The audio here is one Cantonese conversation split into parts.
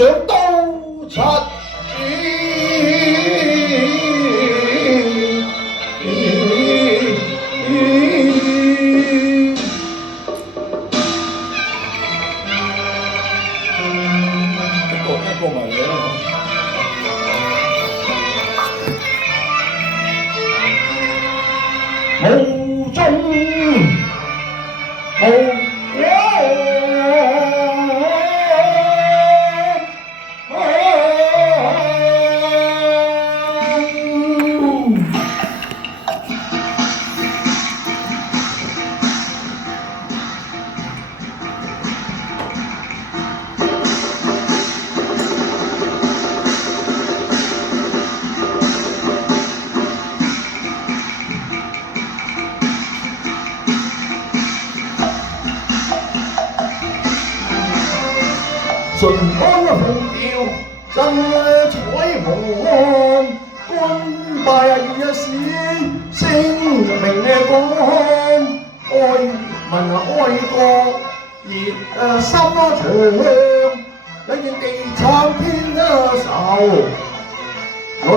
掌刀插一個埋嚟啦，無中無。順安紅調真彩虹，官拜一時聲名光，愛民愛國熱心腸，有件地產偏手，雷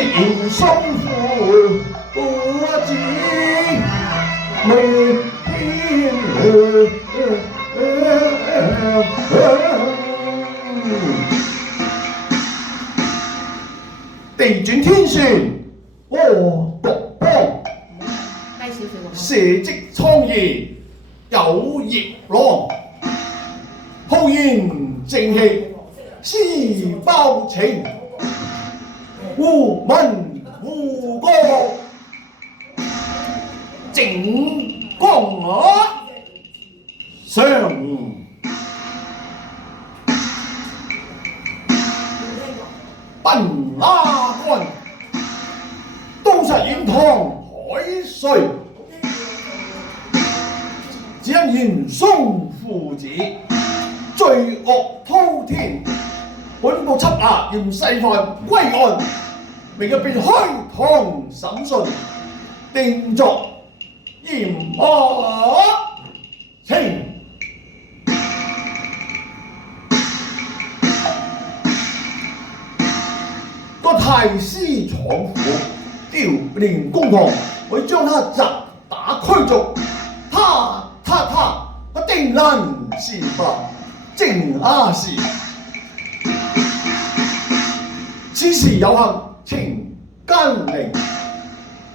嚴心負不知未天地轉天旋禍國邦，社稷蒼夷有業浪，浩然正氣思胞情，護民護國正光上奔拉干，刀殺染堂海水，只因嚴嵩父子罪惡滔天，本部緝拿嚴世蕃歸案，明日便開堂審訊，定作嚴惡情。個太師闖府，調練公堂，我要將他責打驅逐，他定能善罷正亞視。此時有幸情奸佞，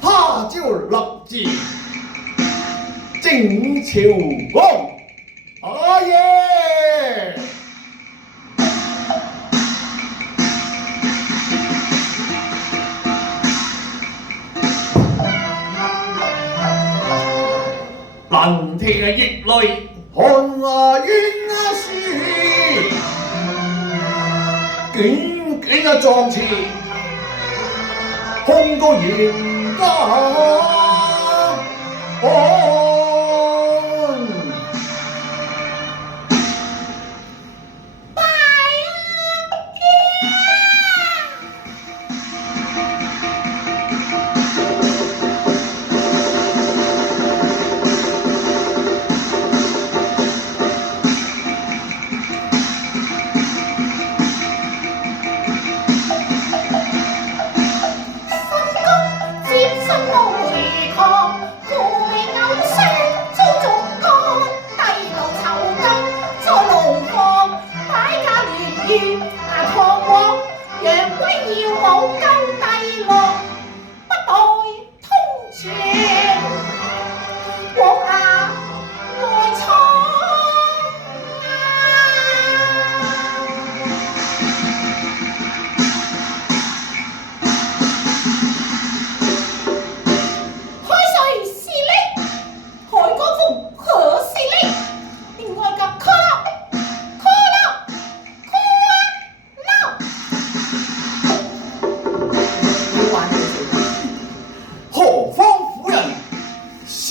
他朝立志正朝光。阿爺，藍天嘅熱淚看冤書，卷嘅狀詞控告嚴家案。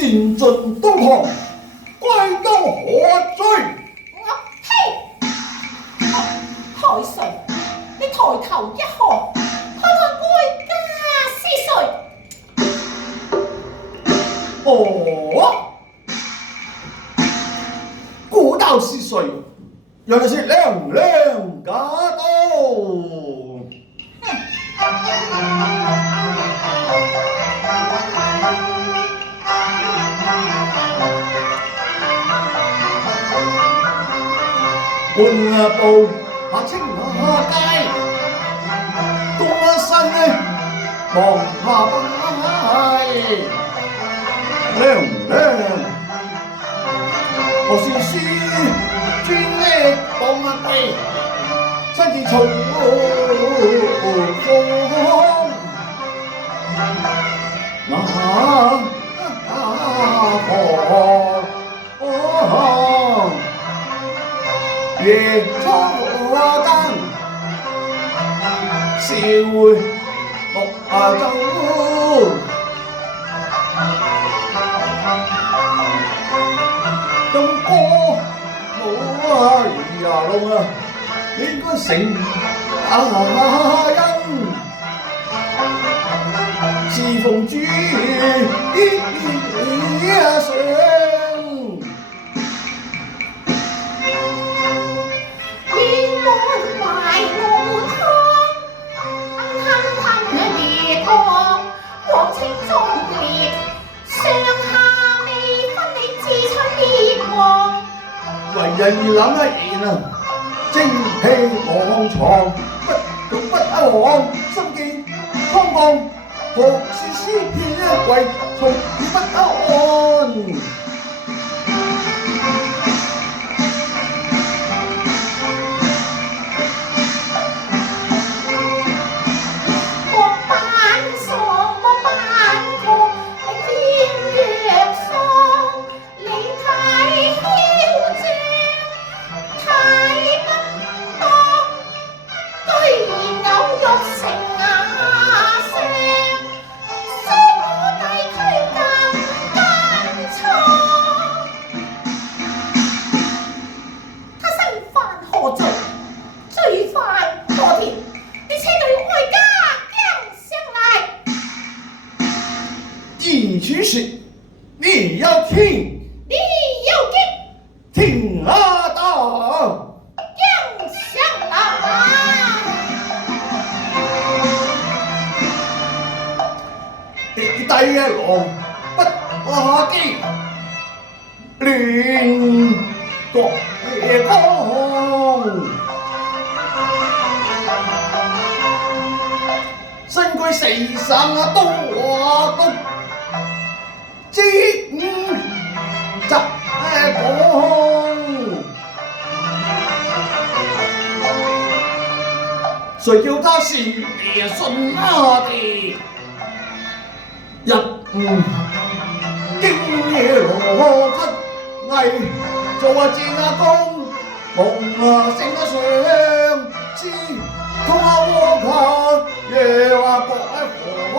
前進東堂，歸當何罪？哦，古道是誰？原來是娘娘駕到。半步下青下街，公一身望下拜。娘娘，何時書專力講一句，身自重風。夜初燈，笑會綠洲。咁歌冇人啊，應該成因。是奉主上。為人而諗一言啊，精氣昂藏，不欲不不往，心境蒼茫，何事思偏為從而不安？一曲时，你要听，听啊到，将来一帶一路不下機，亂國光，身居四省多國。即雜講，誰叫他是爺信地？日經夜羅七藝，做戰功，夢醒上知，通窩球，夜話各一房。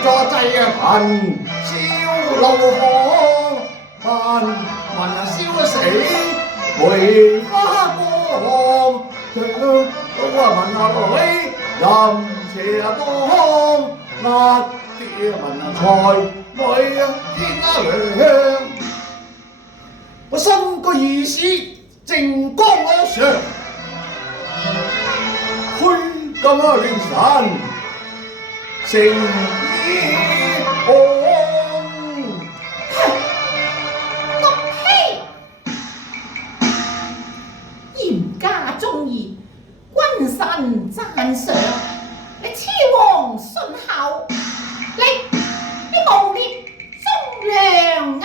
作祭貧燒怒火，萬民燒死梅花光，長民女任邪當，壓啲民財女天良。我身個義士正光上，虛金亂神。誠意安，惡欺！嚴家忠義，君臣讚賞。你痴王信口，你誣衊忠良啊！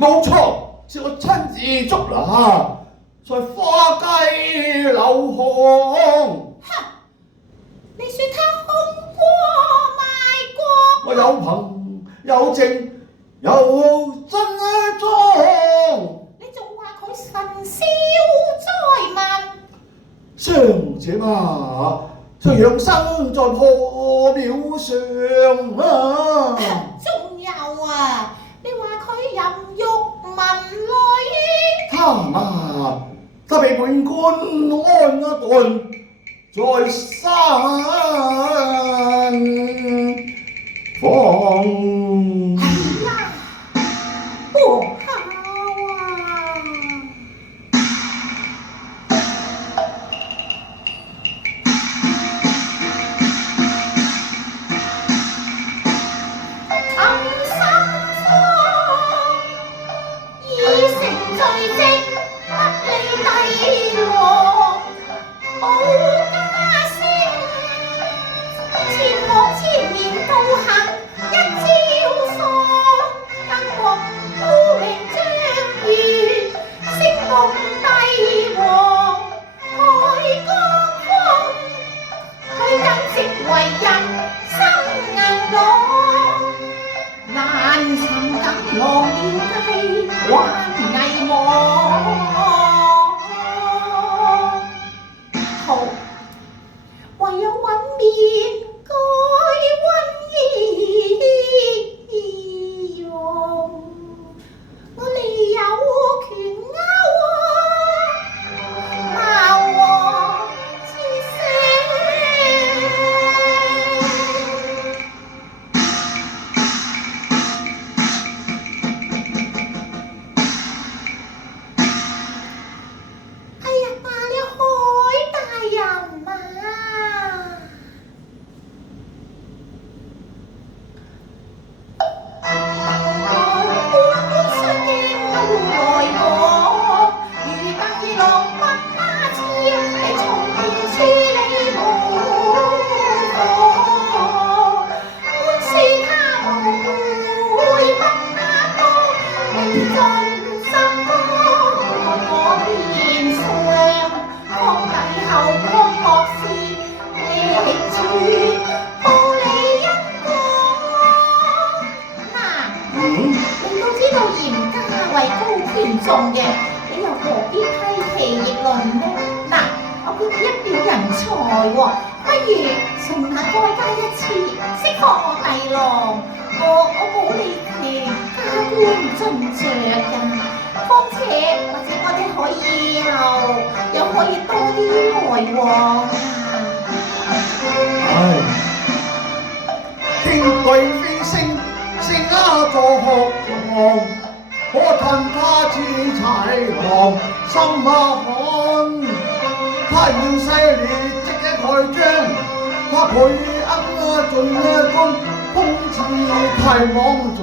冇錯，是我親自捉拿，在花街柳巷。哼！你說他空過賣國，我有憑有證有真裝。你仲話佢神消災民？尚且嘛，佢養生在破廟上啊！仲有啊，你話佢淫令官安一頓在山房。係啦，皇后啊！暗心慌，已成罪證，不理帝王，保家聲。前往千年道行一朝喪，更獲沽名彰顯，聲動帝王開江風，佢更直為人心硬朗，難尋敢浪了計還危亡。好，唯有揾面改瘟疫用，我哋有權貓王之聲。哎呀，罷了海大人啊！官上驚到來往，如大野狼不打刺，你從便處理無妨。官說他無會不打多，你盡心幫我變相，放底後光學事，力處無理因果。你都知道嚴家位高權重嘅，你又何必批其逆論呢？我見你一表人才喎，不如順下該家一次，釋放我弟郎，我保你權加官進爵㗎。況且或者我哋可以以後又可以多啲來往啊！唉，天貴飛升，聲鴉作學堂，可嘆他似豺狼，心下寒。他要勢烈即一蓋章，他配盡官，空似太莽撞，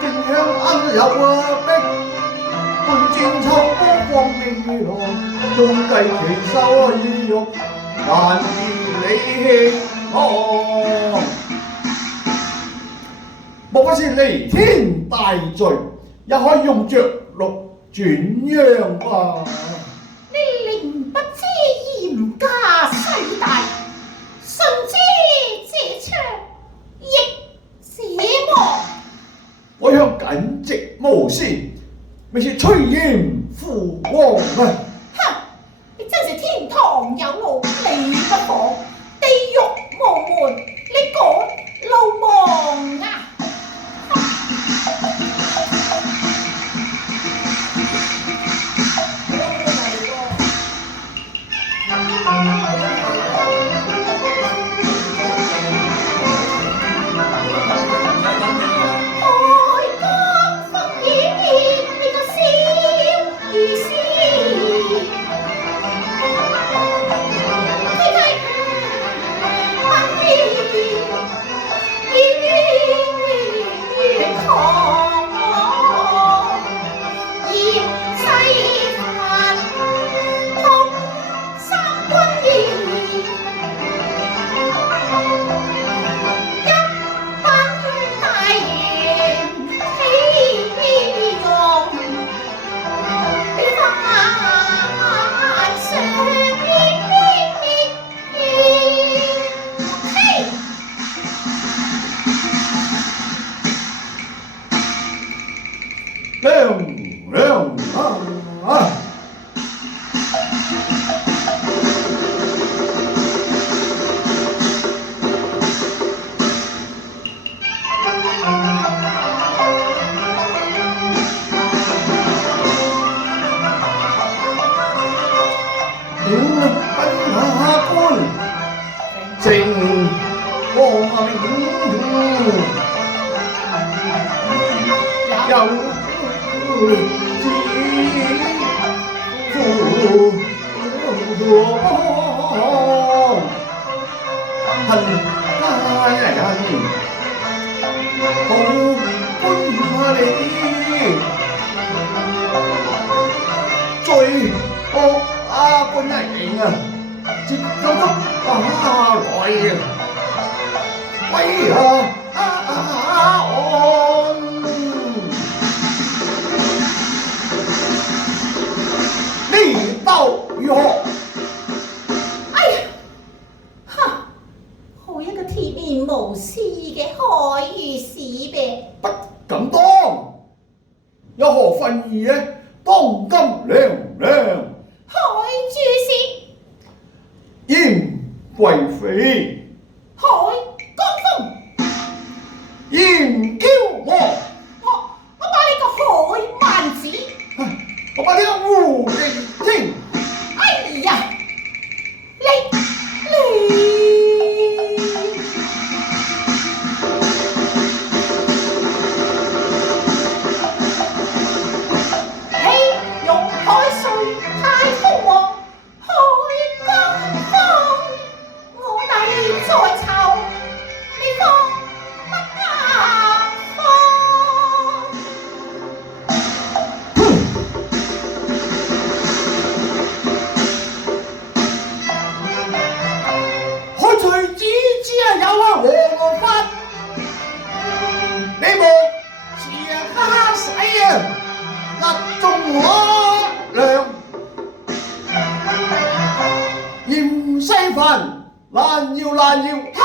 正向有逼，半戰秋波放未浪，縱計其手意欲，難以理氣莫不是彌天大罪，也可以用着祿轉央吧。你寧不知嚴家勢大，信知這場亦這亡。我向緊直無私，未是趨炎附王啊！哼！你真是天堂有路你不訪，地獄無門你趕路亡啊！開江風雨，你個小如仙。有知父恨家人報官你罪惡官人接到得來歸案。呢道如何？哎呀，哈！好一個鐵面無私嘅海御史唄！不敢當，有何分意呢？當今娘娘海主是燕貴妃，海江風，燕嬌娥，我把你個海萬子，我把你個狐狸精。哎呀，你用海水太風王，海江風，我弟在囚，你放不下放。海隨子之有王法，你莫是蝦死壓中我娘。嫌西飯難搖他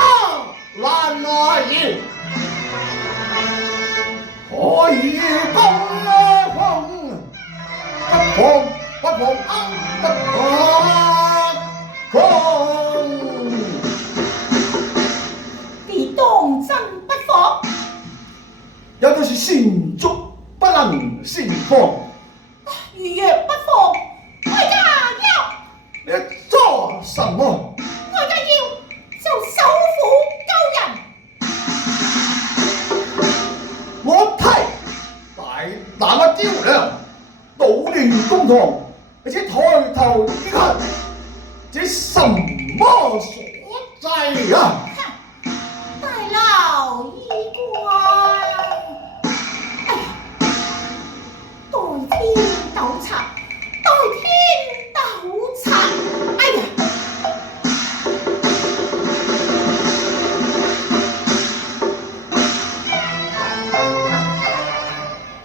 難搖，可以攻不放你當真不放？有的是善足不能善放。如若不放，哀家要，你做什麼？哀家要就手斧救人。我睇大膽嘅雕梁，搗亂公堂，而且抬頭一看，這什麼所在啊？大老衣冠，哎呀，代天斗察，代天斗察，哎呀！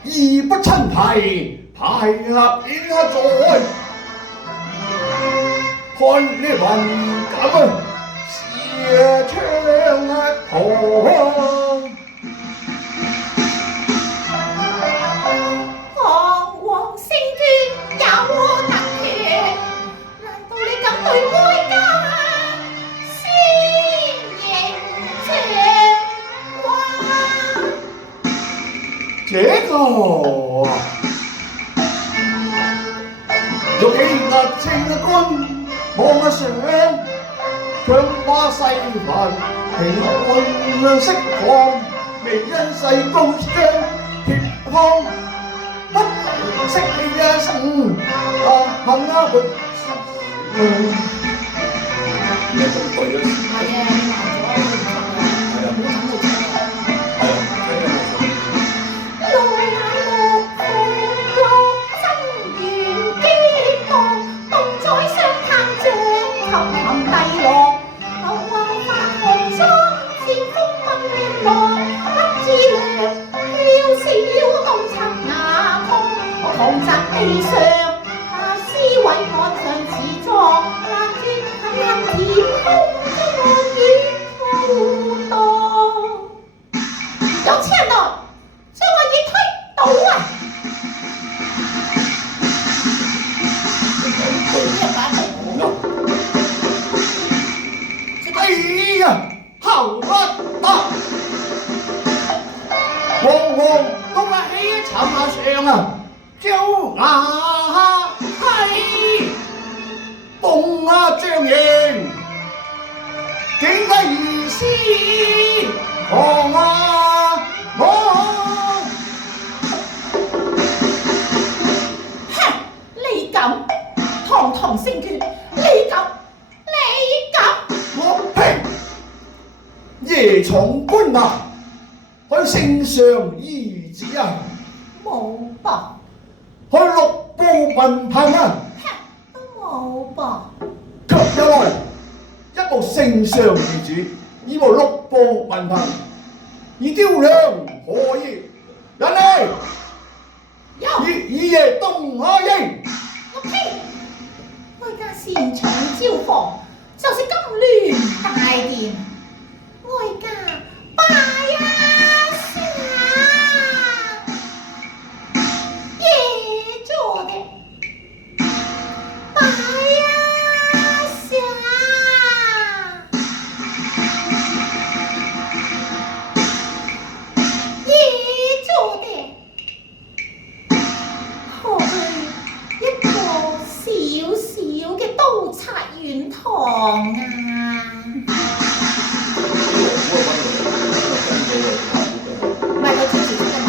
義不親提，排合演在，看你雲錦射槍旁。皇王聖眷有特權，難道你敢對哀家先迎將軍？這個有幾日清君望上，強化世民平安釋放，未因世高張鐵康，不惜你一生行活。你咁對啊？係啊，你話咗你唔得啊，唔好等到出來。內眼目紅綠真元激盪，動宰相探將沉帝郎，後話發紅裝，戰風奔浪，不知量，渺小洞察瓦炕，我堂宅地上，屍位岸上似裝，難絕恨填空，安於孤當。有錢人來，將我熱推倒啊！哎呀，後不得！黃黃都係起沉下上啊，叫牙係動啊張形，幾得意思狂啊我！兩官嘛，去聖上義子啊，冇噃，去六部文憑啊，都冇噃。卻有來一部聖上義子，二部六部文憑，而雕梁何意？人嚟！有以夜東下應。我呸！我家擅長招房，就是金鑾大殿，我家拜上耶做的，拜上耶做的。何去一個小小嘅刀擦軟堂啊？唔係佢之前出嘅嘛？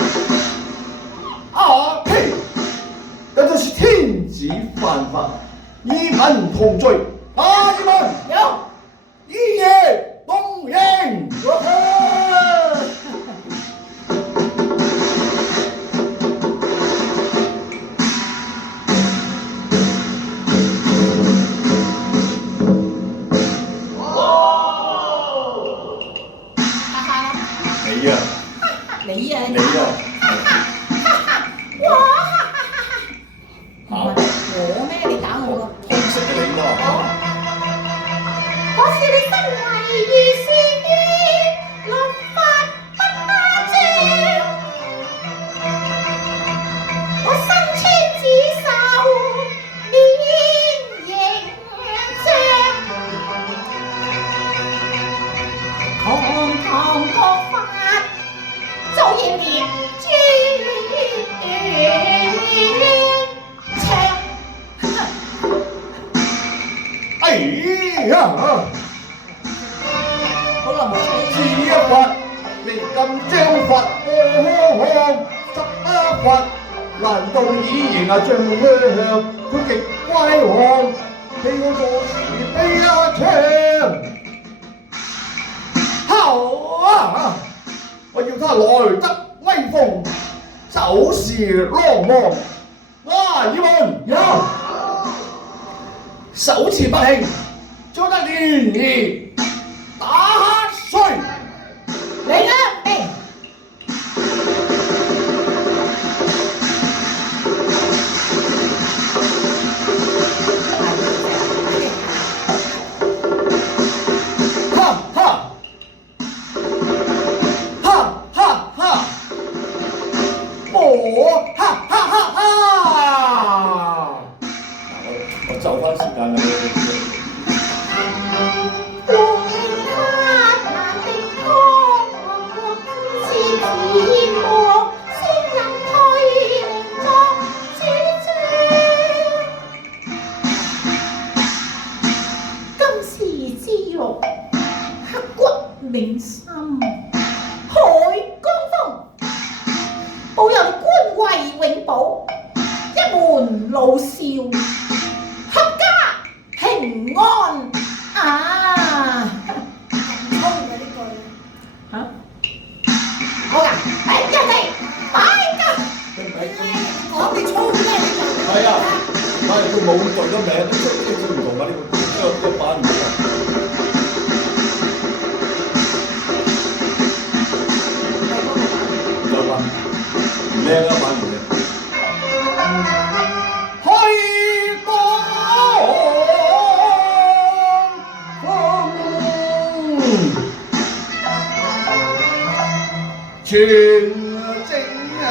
啊呸！這就是天子犯法，與民同罪。啊，你們有一夜東應。你啊！你啊！你啊！哇！唔係我咩？你搞我個通識嘅你喎。我是你身為御史於律法不誇張，我身穿紫繡面形象，堂堂國法做應列專長。哎呀！好耐冇此一法，未禁將法看，執法，難道以形啊像佢極乖王，俾我做是非一場。好啊！我要他來得威風，走時浪漫。啊！你們有手持不興，將得聯誼打碎。你啱定？哈哈，哈哈哈，我哈哈哈哈。我就翻時間啦。銘心海江風，保佑官位永保，一門老少，合家平安啊！咁粗嘅呢句嚇？好㗎，人哋擺㗎，講你粗咩？係啊，佢冇做咗名，即唔同啊！呢個版唔同啊。靚啊，版唔靚。開光全正啊！